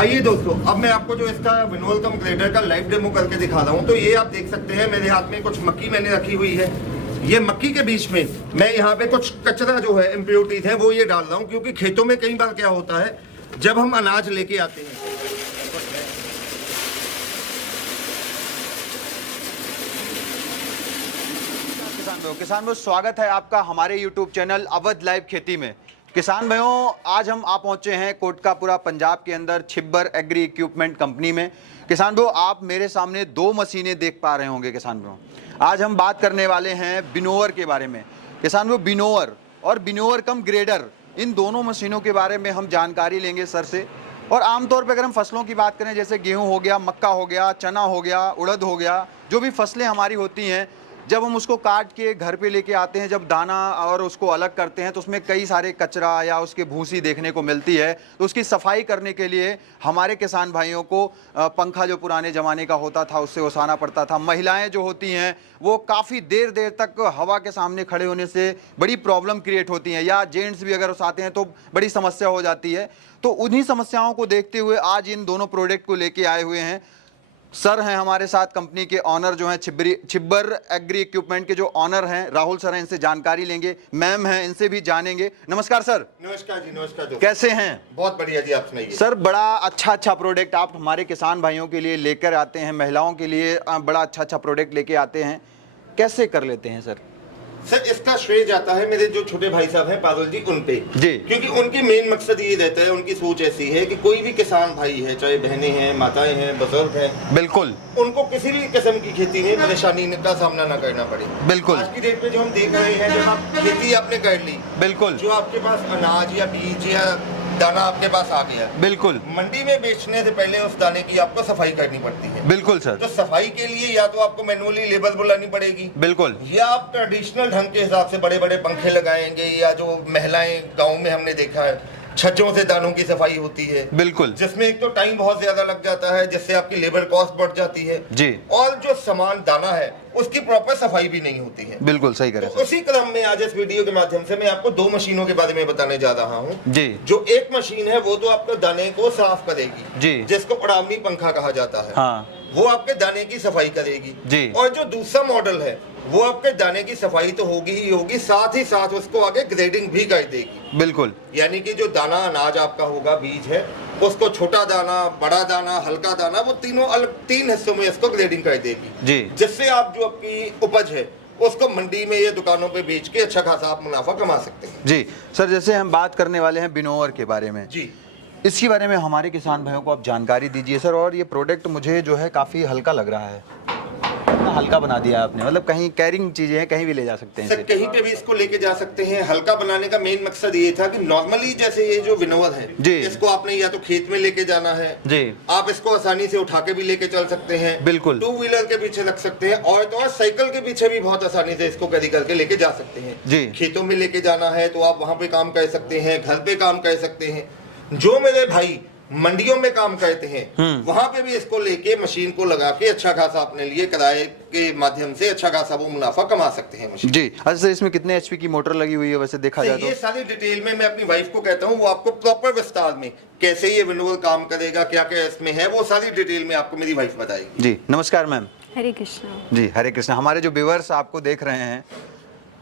आइए दोस्तों, अब मैं आपको जो इसका विनोल कम ग्रेडर का लाइव डेमो करके दिखा रहा हूँ। तो ये आप देख सकते हैं मेरे हाथ में कुछ मक्की मैंने रखी हुई है। ये मक्की के बीच में मैं यहाँ पे कुछ कचरा जो है इम्प्योरिटीज है वो ये डाल रहा हूँ, क्योंकि खेतों में कई बार क्या होता है जब हम अनाज लेके आते हैं किसान भाइयों स्वागत है आपका हमारे YouTube चैनल अवध लाइव खेती में। किसान भाइयों, आज हम आ पहुंचे हैं कोटकापुरा पंजाब के अंदर छिब्बर एग्री इक्विपमेंट कंपनी में। किसान भाइयों, आप मेरे सामने दो मशीनें देख पा रहे होंगे। किसान भाइयों, आज हम बात करने वाले हैं विनोवर के बारे में। किसान भाइयों, विनोवर और विनोवर कम ग्रेडर, इन दोनों मशीनों के बारे में हम जानकारी लेंगे सर से। और आमतौर पर अगर हम फसलों की बात करें, जैसे गेहूँ हो गया, मक्का हो गया, चना हो गया, उड़द हो गया, जो भी फसलें हमारी होती हैं, जब हम उसको काट के घर पे लेके आते हैं, जब दाना और उसको अलग करते हैं तो उसमें कई सारे कचरा या उसके भूसी देखने को मिलती है। तो उसकी सफाई करने के लिए हमारे किसान भाइयों को पंखा जो पुराने ज़माने का होता था उससे ओसाना पड़ता था। महिलाएं जो होती हैं वो काफ़ी देर देर तक हवा के सामने खड़े होने से बड़ी प्रॉब्लम क्रिएट होती हैं, या जेंट्स भी अगर ओसाते हैं तो बड़ी समस्या हो जाती है। तो उन्हीं समस्याओं को देखते हुए आज इन दोनों प्रोडक्ट को लेके आए हुए हैं। सर हैं हमारे साथ, कंपनी के ऑनर जो हैं, छिब्बर एग्री इक्विपमेंट के जो ऑनर हैं राहुल सर हैं, इनसे जानकारी लेंगे। मैम हैं, इनसे भी जानेंगे। नमस्कार सर। नमस्कार जी। नमस्कार दोस्तों। कैसे हैं? बहुत बढ़िया जी, आप सुनाइए। सर, बड़ा अच्छा प्रोडक्ट आप हमारे किसान भाइयों के लिए लेकर आते हैं, महिलाओं के लिए बड़ा अच्छा प्रोडक्ट लेके आते हैं। कैसे कर लेते हैं सर? सर, इसका श्रेय जाता है मेरे जो छोटे भाई साहब हैं पारुल जी, उन पे जी, क्योंकि उनकी मेन मकसद ये रहता है, उनकी सोच ऐसी है कि कोई भी किसान भाई है, चाहे बहनें हैं, माताएं हैं, बुजुर्ग हैं, बिल्कुल उनको किसी भी किस्म की खेती में परेशानी का सामना ना करना पड़े। बिल्कुल आज की डेट में जो हम देख रहे हैं, जब आप खेती आपने कर ली, बिल्कुल जो आपके पास अनाज या बीज या दाना आपके पास आ गया, बिल्कुल मंडी में बेचने से पहले उस दाने की आपको सफाई करनी पड़ती है। बिल्कुल सर। तो सफाई के लिए या तो आपको मैनुअली लेबर बुलानी पड़ेगी, बिल्कुल, या आप ट्रेडिशनल ढंग के हिसाब से बड़े बड़े पंखे लगाएंगे, या जो महिलाएं गाँव में हमने देखा है छज्जों से दानों की सफाई होती है, बिल्कुल, जिसमें एक तो टाइम बहुत ज्यादा लग जाता है, जिससे आपकी लेबर कॉस्ट बढ़ जाती है जी, और जो सामान दाना है उसकी प्रॉपर सफाई भी नहीं होती है। बिल्कुल सही करें। तो उसी क्रम में आज इस वीडियो के माध्यम से मैं आपको दो मशीनों के बारे में बताने जा रहा हूँ जी। जो एक मशीन है वो तो आपके दाने को साफ करेगी जी, जिसको उड़ावनी पंखा कहा जाता है। हाँ। वो आपके दाने की सफाई करेगी जी। और जो दूसरा मॉडल है वो आपके दाने की सफाई तो होगी ही होगी, साथ ही साथ उसको आगे ग्रेडिंग भी कर देगी। बिल्कुल, यानी कि जो दाना अनाज आपका होगा, बीज है, उसको छोटा दाना, बड़ा दाना, हल्का दाना, वो तीनों अलग तीन हिस्सों में इसको ग्रेडिंग कर देगी जी, जिससे आप जो आपकी उपज है उसको मंडी में या दुकानों पे बेच के अच्छा खासा आप मुनाफा कमा सकते हैं जी। सर, जैसे हम बात करने वाले हैं विनोवर के बारे में जी, इसके बारे में हमारे किसान भाइयों को आप जानकारी दीजिए सर। और ये प्रोडक्ट मुझे जो है काफ़ी हल्का लग रहा है, हल्का बना दिया आपने, मतलब कहीं कैरिंग चीजें हैं, कहीं भी ले जा सकते हैं सर, कहीं पे भी इसको लेके जा सकते हैं। हल्का बनाने का मेन मकसद ये था कि नॉर्मली जैसे ये जो विनोवर है जी, इसको आपने या तो खेत में लेके जाना है जी, आप इसको आसानी से उठा के भी लेके चल सकते हैं, बिल्कुल, टू व्हीलर के पीछे रख सकते हैं, और तो और साइकिल के पीछे भी बहुत आसानी से इसको कैरी करके लेके जा सकते हैं जी। खेतों में लेके जाना है तो आप वहाँ पे काम कर सकते हैं, घर पे काम कर सकते हैं। जो मेरे भाई मंडियों में काम करते हैं वहां पे भी इसको लेके मशीन को लगा के अच्छा खासा अपने लिए किराए के माध्यम से अच्छा खासा वो मुनाफा कमा सकते हैं मशीन जी। अच्छा सर, इसमें कितने एचपी की मोटर लगी हुई है वैसे देखा जाए तो? ये सारी डिटेल में मैं अपनी वाइफ को कहता हूँ, वो आपको प्रॉपर विस्तार में कैसे ये विनोवर काम करेगा, क्या क्या इसमें है, वो सारी डिटेल में आपको मेरी वाइफ बताएगी जी। नमस्कार मैम। हरे कृष्णा जी। हरे कृष्णा। हमारे जो व्यूअर्स आपको देख रहे हैं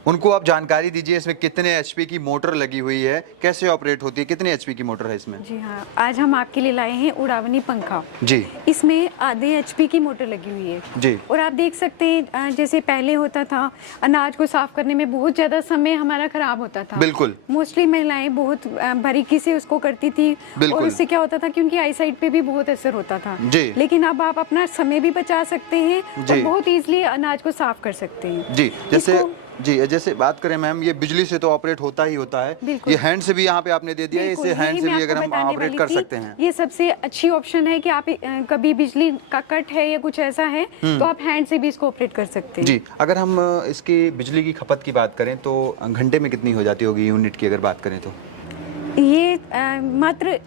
उनको आप जानकारी दीजिए, इसमें कितने एचपी की मोटर लगी हुई है, कैसे ऑपरेट होती है, कितने एचपी की मोटर है इसमें? जी हाँ, आज हम आपके लिए लाए हैं उड़ावनी पंखा जी। इसमें आधे एचपी की मोटर लगी हुई है जी। और आप देख सकते हैं जैसे पहले होता था, अनाज को साफ करने में बहुत ज्यादा समय हमारा खराब होता था, बिल्कुल, मोस्टली महिलाएं बहुत बारीकी से उसको करती थी, और उससे क्या होता था कि उनकी आई साइट पे भी बहुत असर होता था जी। लेकिन अब आप अपना समय भी बचा सकते हैं और बहुत ईजिली अनाज को साफ कर सकते हैं जी। जैसे बात करें मैम, ये बिजली से तो ऑपरेट होता ही होता है, ये हैंड से भी यहाँ पे आपने दे दिया है, इसे हैंड से भी अगर हम ऑपरेट कर सकते हैं। ये सबसे अच्छी ऑप्शन है कि आप कभी बिजली का कट है या कुछ ऐसा है तो आप हैंड से भी इसको ऑपरेट कर सकते हैं जी। अगर हम इसकी बिजली की खपत की बात करें तो घंटे में कितनी हो जाती होगी यूनिट की अगर बात करें तो? ये मात्र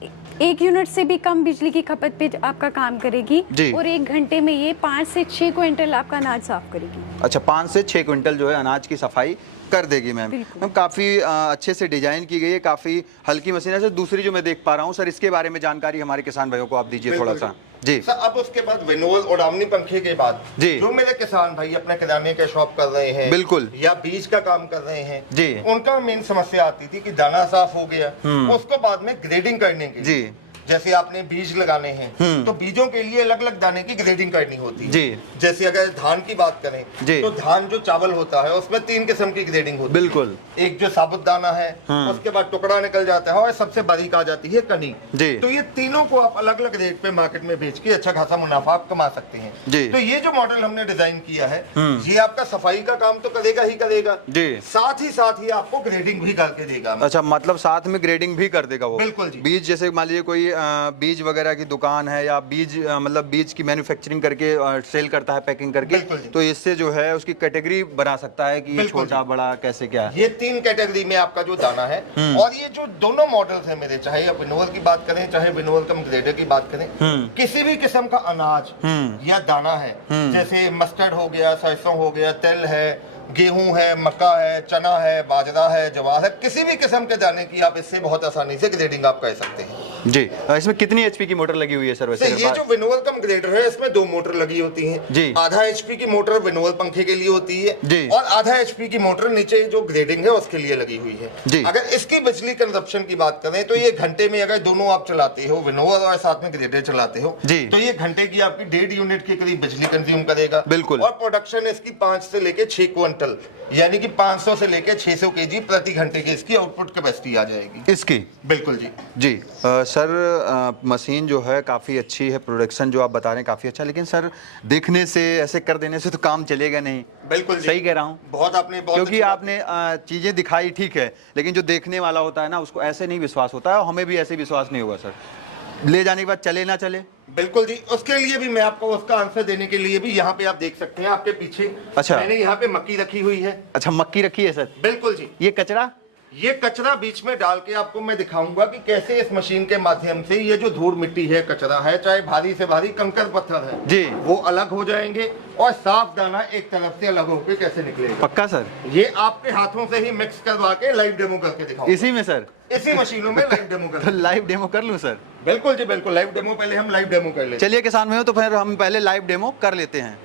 1 यूनिट से भी कम बिजली की खपत पे आपका काम करेगी और 1 घंटे में ये 5 से 6 क्विंटल आपका अनाज साफ करेगी। अच्छा, 5 से 6 क्विंटल जो है अनाज की सफाई कर देगी मैम। मैम काफ़ी अच्छे से डिजाइन की गई है, काफ़ी हल्की मशीन है सर। दूसरी जो मैं देख पा रहा हूँ सर, इसके बारे में जानकारी हमारे किसान भाइयों को आप दीजिए थोड़ा सा। जी सर, अब उसके बाद विनोल उड़ावनी पंखे के बाद जी, जो मेरे किसान भाई अपने किराने के शॉप कर रहे हैं, बिल्कुल, या बीज का काम कर रहे हैं जी, उनका मेन समस्या आती थी कि दाना साफ हो गया, उसको बाद में ग्रेडिंग करने के जी, जैसे आपने बीज लगाने हैं तो बीजों के लिए अलग अलग दाने की ग्रेडिंग करनी होती है जी। जैसे अगर धान की बात करें तो धान जो चावल होता है उसमें 3 किस्म की ग्रेडिंग होती है, बिल्कुल। एक जो साबुत दाना है, उसके बाद टुकड़ा निकल जाता है और सबसे बारीक आ जाती है कनी जी। तो ये तीनों को आप अलग अलग रेट पे मार्केट में बेच के अच्छा खासा मुनाफा आप कमा सकते हैं जी। तो ये जो मॉडल हमने डिजाइन किया है ये आपका सफाई का काम तो करेगा ही करेगा जी, साथ ही आपको ग्रेडिंग भी करके देगा। अच्छा, मतलब साथ में ग्रेडिंग भी कर देगा वो? बिल्कुल जी। बीज जैसे मान लीजिए कोई बीज वगैरह की दुकान है या बीज मतलब बीज की मैन्युफैक्चरिंग करके सेल करता है पैकिंग करके, तो इससे जो है उसकी कैटेगरी बना सकता है कि ये छोटा बड़ा कैसे क्या है। ये 3 कैटेगरी में आपका जो दाना है, और ये जो दोनों मॉडल्स हैं मेरे, चाहे आप विनोल की बात करें चाहे विनोल कम ग्रेडर की बात करें, किसी भी किस्म का अनाज या दाना है, जैसे मस्टर्ड हो गया, सरसों हो गया, तिल है, गेहूं है, मक्का है, चना है, बाजरा है, जवार है, किसी भी किस्म के दाने की आप इससे बहुत आसानी से ग्रेडिंग आप कर सकते हैं जी। इसमें कितनी एचपी की मोटर लगी हुई है सर वैसे? ये जो विनोल कम ग्रेडर है इसमें 2 मोटर लगी होती हैं जी। आधा एचपी की मोटर विनोल पंखे के लिए होती है जी, और आधा एचपी की मोटर नीचे जो ग्रेडिंग है उसके लिए लगी हुई है जी। अगर इसकी बिजली कंजप्शन की बात करें तो ये घंटे में अगर दोनों आप चलाते हो, विनोल और साथ में ग्रेडर चलाते हो जी, तो ये घंटे की आपकी 1.5 यूनिट के करीब बिजली कंज्यूम करेगा, बिल्कुल। और प्रोडक्शन इसकी 5 से लेके 6 क्विंटल यानी कि 500 से लेके 600 केजी प्रति घंटे की इसकी आउटपुट कैपेसिटी आ जाएगी इसकी, बिल्कुल जी जी। सर मशीन जो है काफ़ी अच्छी है, प्रोडक्शन जो आप बता रहे हैं काफ़ी अच्छा, लेकिन सर देखने से ऐसे कर देने से तो काम चलेगा नहीं। बिल्कुल सही कह रहा हूँ? बहुत आपने बहुत, क्योंकि आपने चीज़ें दिखाई ठीक है, लेकिन जो देखने वाला होता है ना उसको ऐसे नहीं विश्वास होता है, और हमें भी ऐसे विश्वास नहीं होगा सर ले जाने के बाद चले ना चले। बिल्कुल जी, उसके लिए भी मैं आपको उसका आंसर देने के लिए भी यहाँ पे आप देख सकते हैं आपके पीछे, अच्छा, मैंने यहाँ पे मक्की रखी हुई है। अच्छा, मक्की रखी है सर? बिल्कुल जी। ये कचरा बीच में डाल के आपको मैं दिखाऊंगा कि कैसे इस मशीन के माध्यम से ये जो धूल मिट्टी है, कचरा है, चाहे भारी से भारी कंकड़ पत्थर है जी, वो अलग हो जाएंगे और साफ दाना एक तरफ से अलग होकर कैसे निकलेगा। पक्का सर? ये आपके हाथों से ही मिक्स करवा के लाइव डेमो करके दिखाऊंगा। इसी में सर? इसी मशीनों में लाइव डेमो कर। लाइव डेमो कर लूं सर? बिल्कुल जी बिल्कुल, लाइव डेमो पहले हम लाइव डेमो कर लेते हैं। चलिए किसान भाइयों, तो फिर हम पहले लाइव डेमो कर लेते हैं।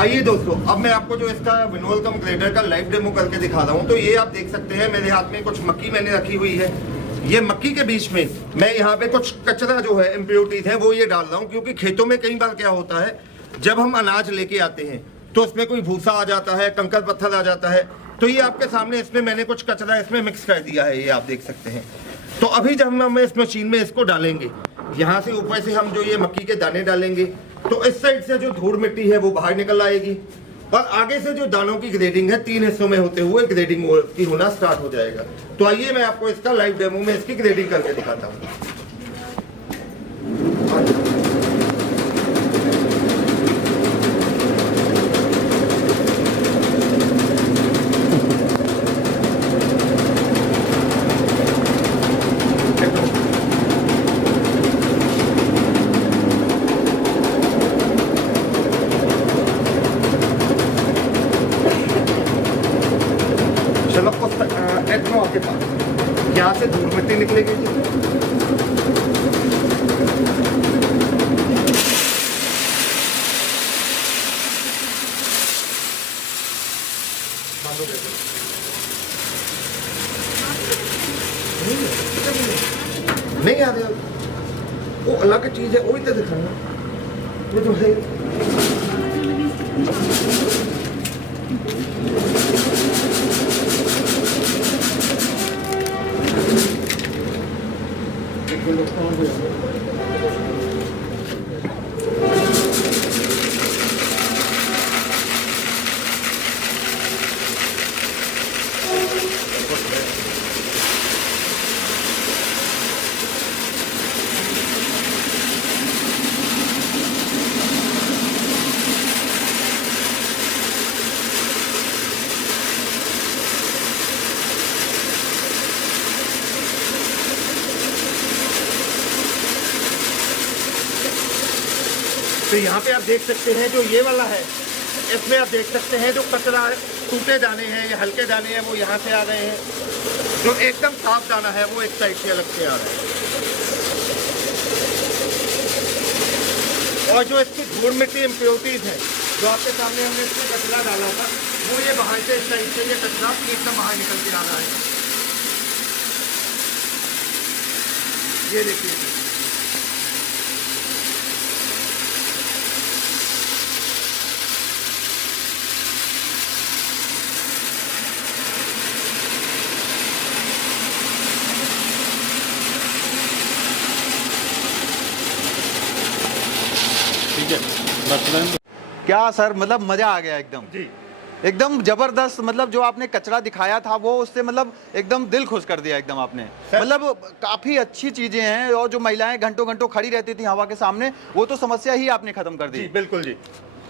आइए दोस्तों, अब मैं आपको जो इसका विनोल कम ग्रेडर का लाइव डेमो करके दिखा रहा हूँ। तो ये आप देख सकते हैं मेरे हाथ में कुछ मक्की मैंने रखी हुई है। ये मक्की के बीच में मैं यहाँ पे कुछ कचरा जो है, इम्प्योरिटीज है, वो ये डाल रहा हूँ, क्योंकि खेतों में कई बार क्या होता है जब हम अनाज लेके आते हैं तो उसमें कोई भूसा आ जाता है, कंकड़ पत्थर आ जाता है, तो ये आपके सामने इसमें मैंने कुछ कचरा इसमें मिक्स कर दिया है, ये आप देख सकते हैं। तो अभी जब हम इस मशीन में इसको डालेंगे, यहाँ से ऊपर से हम जो ये मक्की के दाने डालेंगे, तो इस साइड से जो धूल मिट्टी है वो बाहर निकल आएगी, और आगे से जो दानों की ग्रेडिंग है 3 हिस्सों में होते हुए ग्रेडिंग की होना स्टार्ट हो जाएगा। तो आइए मैं आपको इसका लाइव डेमो में इसकी ग्रेडिंग करके दिखाता हूँ। के पास यहाँ से धूल मिट्टी निकलेगी। नहीं आ रहा, वो अलग चीज है, वही तो दिखाना, वो जो है तो यहाँ पे आप देख सकते हैं जो ये वाला है, इसमें आप देख सकते हैं जो कचरा है टूटे दाने हैं या हल्के दाने हैं वो यहाँ से आ गए हैं, जो एकदम साफ दाना है वो एक साइड से अलग से आ रहा है। और जो इसकी धूल मिट्टी इम्प्योरिटीज है, जो आपके सामने हमने इसमें कचरा डाला था, वो ये बाहर से इस साइड से ये कचरा एकदम बाहर निकल के आ रहा है। ये देखिए, क्या सर, मतलब मजा आ गया एकदम जी, एकदम जबरदस्त। मतलब जो आपने कचरा दिखाया था वो उससे मतलब एकदम दिल खुश कर दिया एकदम आपने। मतलब काफी अच्छी चीजें हैं, और जो महिलाएं घंटों घंटों खड़ी रहती थी हवा के सामने, वो तो समस्या ही आपने खत्म कर दी। जी बिल्कुल जी।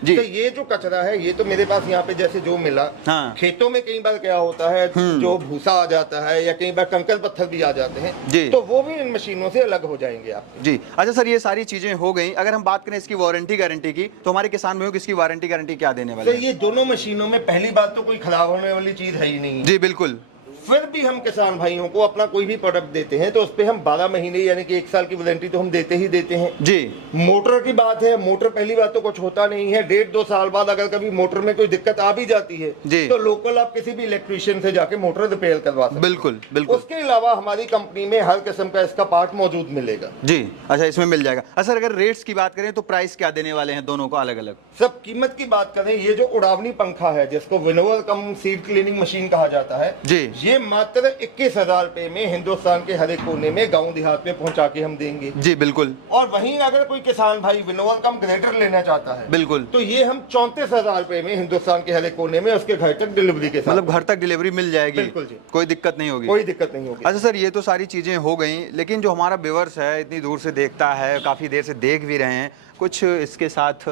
जी। तो ये जो कचरा है ये तो मेरे पास यहाँ पे जैसे जो मिला, हाँ। खेतों में कई बार क्या होता है जो भूसा आ जाता है या कई बार कंकड़ पत्थर भी आ जाते हैं, जी। तो वो भी इन मशीनों से अलग हो जाएंगे आप। जी अच्छा सर, ये सारी चीजें हो गई। अगर हम बात करें इसकी वारंटी गारंटी की, तो हमारे किसान भाइयों को इसकी वारंटी गारंटी क्या देने वाले तो हैं? ये दोनों मशीनों में पहली बात तो कोई खराब होने वाली चीज है ही नहीं। जी बिल्कुल। फिर भी हम किसान भाइयों को अपना कोई भी प्रोडक्ट देते हैं तो उस पे हम 12 महीने यानी कि 1 साल की वारंटी तो हम देते ही देते हैं। जी। मोटर की बात है, मोटर पहली बात तो कुछ होता नहीं है, 1.5-2 साल बाद अगर कभी मोटर में कोई दिक्कत आ भी जाती है जी। तो लोकल आप किसी भी इलेक्ट्रीशियन से जाके मोटर रिपेयर करवा सकते हैं। बिल्कुल बिल्कुल। उसके अलावा हमारी कंपनी में हर किस्म का इसका पार्ट मौजूद मिलेगा। जी अच्छा, इसमें मिल जाएगा। अच्छा सर, अगर रेट्स की बात करें तो प्राइस क्या देने वाले हैं दोनों को अलग अलग? सब कीमत की बात करें, ये जो उड़ावनी पंखा है जिसको विनोवर कम सीड क्लीनिंग मशीन कहा जाता है जी, ये मात्र 21,000 रुपए में हिंदुस्तान के हर एक कोने में गांव देहात में पहुंचा के हम देंगे। जी बिल्कुल। और वहीं अगर कोई किसान भाई विनोवर कम ग्रेटर लेना चाहता है बिल्कुल, तो ये हम 34,000 रुपए में हिंदुस्तान के हर एक कोने में उसके घर तक डिलीवरी के साथ, मतलब घर तक डिलीवरी मिल जाएगी। बिल्कुल जी, कोई दिक्कत नहीं होगी। कोई दिक्कत नहीं होगी। अच्छा सर, ये तो सारी चीजें हो गई, लेकिन जो हमारा व्यूअर्स है इतनी दूर से देखता है, काफी देर से देख भी रहे हैं, कुछ इसके साथ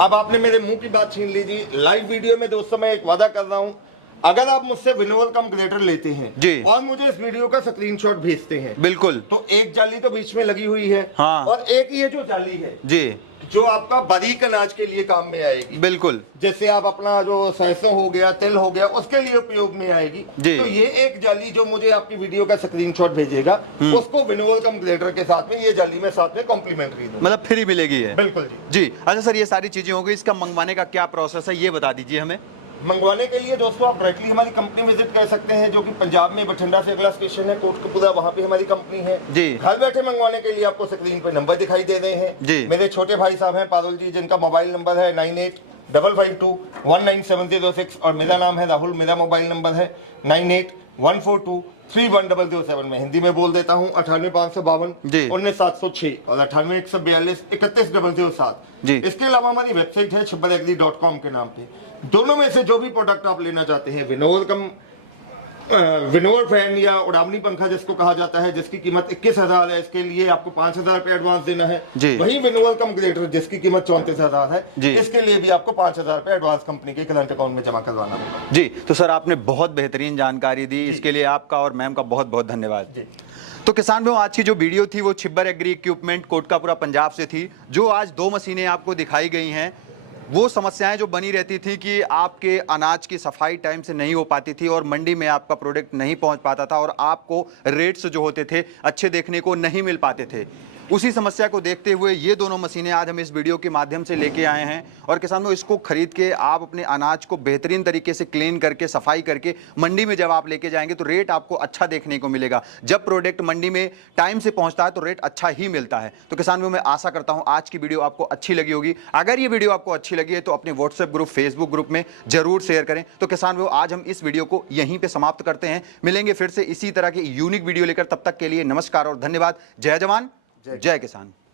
अब आपने मेरे मुंह की बात छीन लीजिए। लाइव वीडियो में दोस्तों मैं एक वादा कर रहा हूँ, अगर आप मुझसे विनोवर कम ग्रेटर लेते हैं जी, और मुझे इस वीडियो का स्क्रीनशॉट भेजते हैं, बिल्कुल, तो एक जाली तो बीच में लगी हुई है, हाँ, और एक ये जो जाली है जी, जो आपका बारीक अनाज के लिए काम में आएगी, बिल्कुल, जैसे आप अपना जो सरसों हो गया, तिल हो गया, उसके लिए उपयोग में आएगी। जी। तो ये एक जाली जो मुझे आपकी वीडियो का स्क्रीनशॉट भेजेगा, उसको विनोवर कम ग्रेटर के साथ में ये जाली में साथ में कॉम्प्लीमेंट्री दूंगा। मतलब फ्री मिलेगी है? बिल्कुल जी। जी अच्छा सर, ये सारी चीजें हो गई, इसका मंगवाने का क्या प्रोसेस है ये बता दीजिए हमें। मंगवाने के लिए दोस्तों आप डायरेक्टली हमारी कंपनी विजिट कर सकते हैं, जो कि पंजाब में बठिंडा से अगला स्टेशन है कोटकपुरा, वहाँ पे हमारी कंपनी है जी। घर बैठे मंगवाने के लिए आपको स्क्रीन पे नंबर दिखाई दे रहे हैं जी। मेरे छोटे भाई साहब हैं पारुल जी, जिनका मोबाइल नंबर है 9855219706, और मेरा नाम है राहुल, मेरा मोबाइल नंबर है 9814231007। मैं हिंदी में बोल देता हूँ 98,552 19,706 और 98,142 31,007 जी। इसके अलावा हमारी वेबसाइट है chibbaragri.com के नाम पे। दोनों में से जो भी प्रोडक्ट आप लेना चाहते हैं, विनोवर फैन या उड़ावनी पंखा जिसको कहा जाता है, जिसकी कीमत 21,000 है, इसके लिए आपको 5,000 रुपए एडवांस देना है। वही विनोवर कम ग्रेटर जिसकी कीमत 34,000 है, इसके लिए भी आपको 5,000 रुपए एडवांस कंपनी के करंट अकाउंट में जमा करवाना होगा। जी तो सर, आपने बहुत बेहतरीन जानकारी दी, इसके लिए आपका और मैम का बहुत बहुत धन्यवाद। तो किसान भाइयों, आज की जो वीडियो थी वो छिब्बर एग्री इक्विपमेंट कोटकापुरा पंजाब से थी। जो आज 2 मशीनें आपको दिखाई गई हैं, वो समस्याएं जो बनी रहती थी कि आपके अनाज की सफाई टाइम से नहीं हो पाती थी और मंडी में आपका प्रोडक्ट नहीं पहुंच पाता था और आपको रेट्स जो होते थे अच्छे देखने को नहीं मिल पाते थे, उसी समस्या को देखते हुए ये दोनों मशीनें आज हम इस वीडियो के माध्यम से लेके आए हैं। और किसानों, इसको खरीद के आप अपने अनाज को बेहतरीन तरीके से क्लीन करके सफाई करके मंडी में जब आप लेके जाएंगे तो रेट आपको अच्छा देखने को मिलेगा। जब प्रोडक्ट मंडी में टाइम से पहुंचता है तो रेट अच्छा ही मिलता है। तो किसानों, मैं आशा करता हूं आज की वीडियो आपको अच्छी लगी होगी। अगर ये वीडियो आपको अच्छी लगी है तो अपने व्हाट्सएप ग्रुप, फेसबुक ग्रुप में जरूर शेयर करें। तो किसानों, आज हम इस वीडियो को यहीं पर समाप्त करते हैं। मिलेंगे फिर से इसी तरह के यूनिक वीडियो लेकर, तब तक के लिए नमस्कार और धन्यवाद। जय जवान, जय किसान।